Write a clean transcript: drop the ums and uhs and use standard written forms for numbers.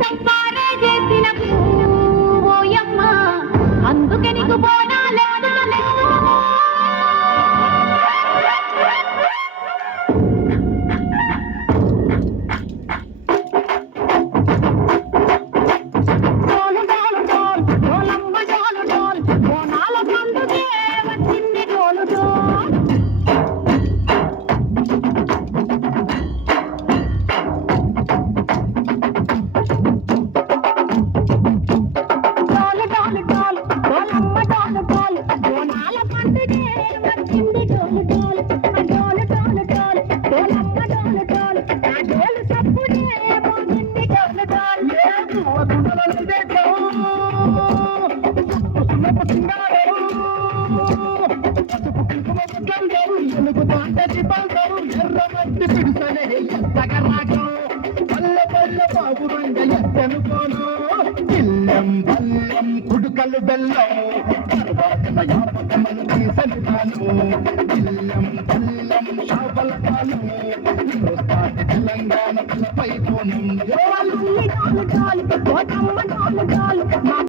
సంపారే చేసిన ఓయమ్మ అందుకే నీకు బోనాలే కుడుకలు బెల్లం తర్వాత యాపకమలు తీసలితాను ఇల్లం బెల్లం షాపల పాలు తెలంగాణ పై కోణం